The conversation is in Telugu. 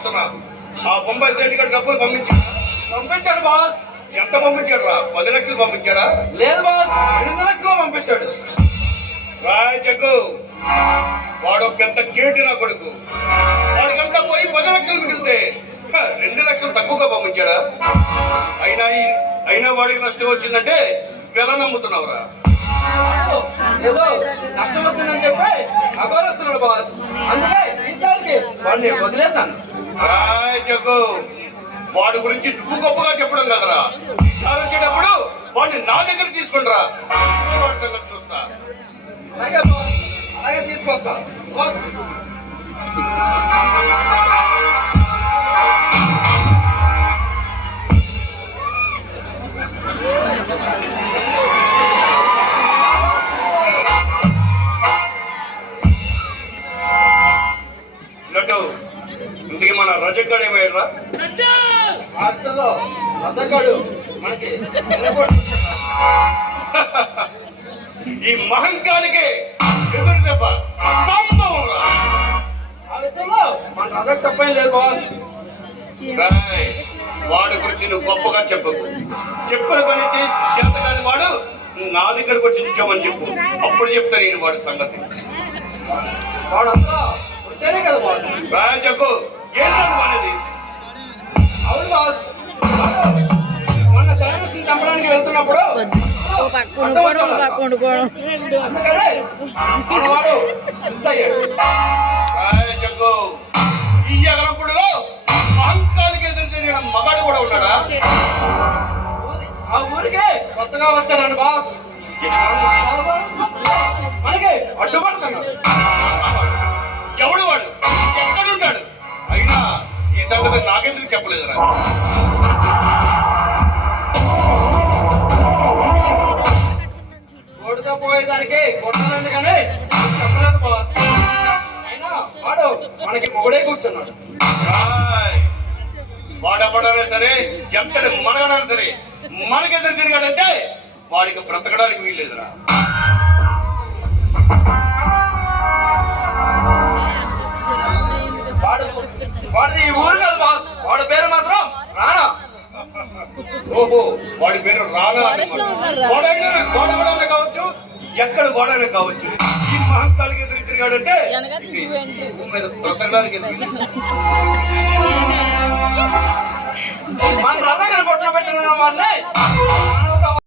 చూస్తున్నారు. ఆ బొంబాయి సైడ్ గారు డబ్బులు పంపించాడు బాస్. ఎంత పంపించాడు రా? 10 లక్షలు పంపించాడా? లేదు బాస్, 8 లక్షలు పంపించాడు. రాయ్ జగ్గు, వాడు పెద్ద కేటి నా కొడుకు. వాడికంతా పోయి 10 లక్షలు మిగిలితే 2 లక్షలు తక్కువగా పంపించాడా? అయినా వాడికి నష్టం వచ్చిందంటే వెల నమ్ముతున్నావురా. ఏదో నష్టం వచ్చిందని చెప్పి అగోరస్తున్నాడు బాస్. అందుకే ఈసారికి వాడిని వదిలేశాను. రాయ్ జగ్గు, వాడి గురించి నువ్వు గొప్పగా చెప్పడం కదరా. ఈసారి వచ్చేటప్పుడు వాడిని నా దగ్గర తీసుకుంటరా. వాడి సంగతి చూస్తా. అలాగే బాస్, అలాగే తీసుకొస్తా. లడ్డు, ఇంతకీ మన రజగ్గాడు ఏమయ్యారా? ఆటలో రజగాడు మనకి ఈ మహంకానికి ఎదురు దెబ్బ అసంభవం రా. ఆ విషయంలో మన రజకు తప్పేం లేదు బాస్. రాయ్, వాడి గురించి నువ్వు గొప్పగా చెప్పకు. చెప్పిన పని చేత కాని వాడు నా దగ్గరకు వచ్చి నిత్యమని చెప్పు. అప్పుడు చెప్తా నేను వాడి సంగతి. వాడంతా ఉంటేనే కదా బాస్. రాయ్ చెప్పు, ఏంటని అనేది? అవును బాస్, మొన్న ధనుషుని చంపడానికి వెళ్తున్నప్పుడు అందుకనే మనవాడు మిస్ అయ్యాడు. రాయ్ చెప్పు, ఈ ఎగరపుడులో మహంకానికి ఎదురు తిరిగిన మగాడు కూడా ఉన్నాడా? ఆ ఊరికే కొత్తగా వచ్చాడండి బాస్. మనకి అడ్డుపడుతున్నాడు. ఎవడు వాడు? ఎక్కడున్నాడు? అయినా ఈ సంగతి నాకెందుకు చెప్పలేదురా? ఓడితో పోయేదానికి కొట్టదండి కానీ చెప్పలేదు బాస్. అయినా వాడు మనకి మొగుడే కూర్చున్నాడు. వాడెవడైనా సరే, ఎంతటి మనగడైనా సరే, మనకెదురు తిరిగాడంటే వాడికి బ్రతకడానికి వీల్లేదురా. వాడిది ఈ ఊరు కాదు బాస్. వాడి పేరు మాత్రం రాణా. ఓహో, వాడి పేరు రానా అన్నమాట. గోడవడనే కావచ్చు, ఎక్కడ గోడనే కావచ్చు. ఈ మహంకాలకి ఎదురు తిరిగాడంటే భూమి మీద బ్రతకడానికి మన రథ కనపట్టిన పెట్టిన వాడిని